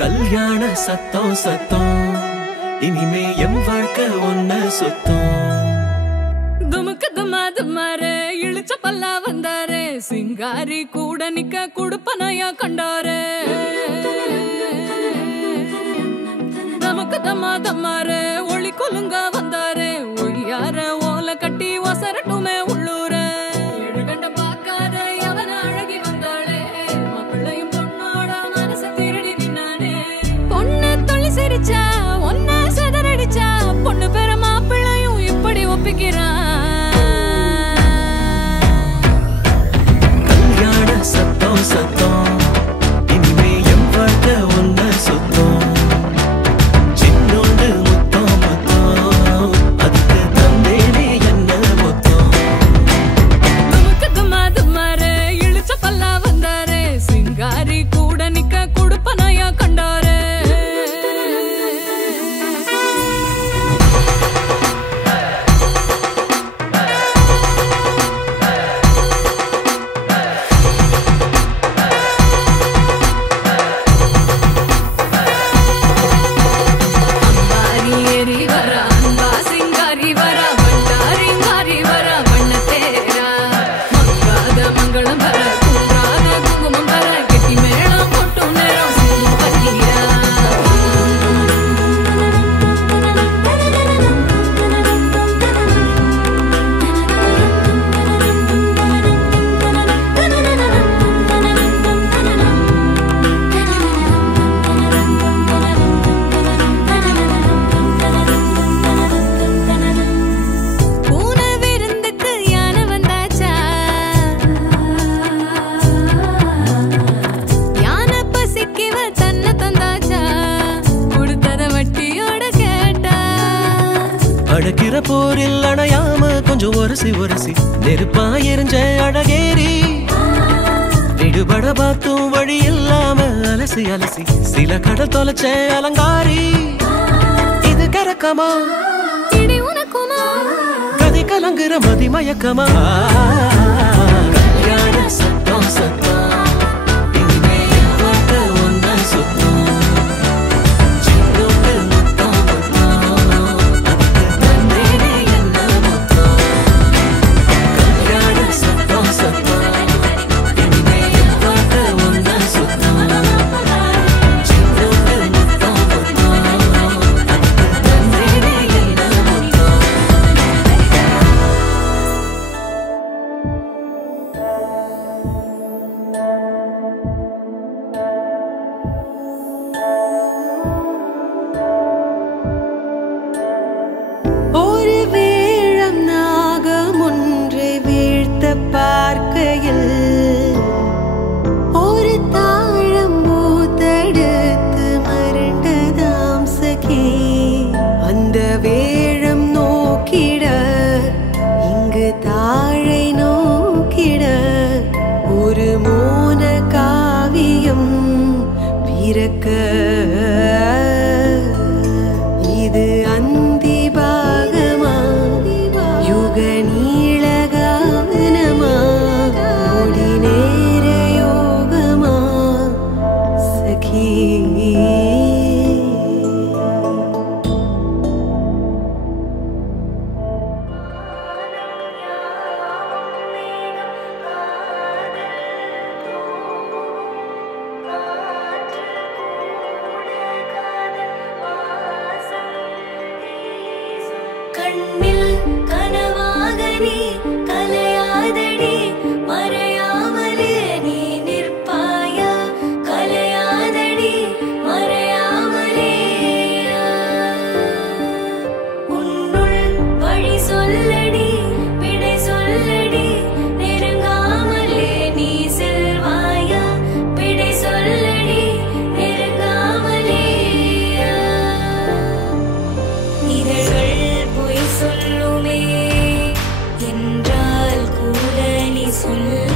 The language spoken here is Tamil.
கல்யாண சத்தம் சத்தம் இனிமே என் வாழ்க்கை ஒன்ன சுத்தம் துமுக்கு துமாரே இழுச்ச பல்லா வந்தாரே சிங்காரி கூட நிக்க குடுப்பனையா கண்டாரே நமக்கு தம்மாரே ஒளி கொலுங்க வந்தாரே ஒளியார ஓல கட்டி ஒசரட்டுமே உள்ளூர எழுகண்ட பாக்கார அவன அழகி வந்தாளே மாப்பிள்ளையும் பொண்ணோட மனச திருடி நின்னானே பொண்ணு தொழி சிரிச்சா ஒன்ன சதறடிச்சா பொண்ணு பேர மாப்பிள்ளையும் இப்படி ஒப்பிக்கிறான் கல்யாண சத்தம் சத்தம் இனிமே என் வாழ்க்கை ஒன்ன சுத்தம் சின்னோண்டு முத்தம் முத்தம் அதுக்கு தந்தேனே என்ன முத்தம் நமக்கு துமாரே இழுச்ச பல்லா வந்தாரே சிங்காரி கூட நிக்க குடுப்பனையா கண்டாரே அடக்கிற போரில் அணையாம கொஞ்சம் ஒரசி ஒரசி நெருப்பா எரிஞ்ச அழகேரி விடுபட பார்த்தும் வழி இல்லாம அலசி அலசி சில கடல் தொலைச்ச அலங்காரி இது கரக்கமா இடி உனக்குமா கதை கலங்குற மதி மயக்கமா கல்யாண சத்தம் சத்தம் இனிமே என் வாழ்க்கை ஒன்ன சுத்தம் பார்க்கையில் ஒரு தாழம் பூத்தெடுத்து மருண்டதாம் சகி அந்த வேழம் நோக்கிட இங்கு தாழை நோக்கிட ஒரு மோன காவியம் பிறக்க இது அந்தி பாகமா யுக கண்ணில் கனவாக நீ கலையாதடி மறையாமலே நீ நிற்பாயா கலையாதடி மறையாமலே உன்னுள் வழி சொல்லடி விடை சொல்லடி நெருங்காமலே நீ செல்வாயா விடை சொல்லடி நெருங்காமலே இதழ்கள் பொய் சொல்லுமே என்றால் கூட நீ சொல்ல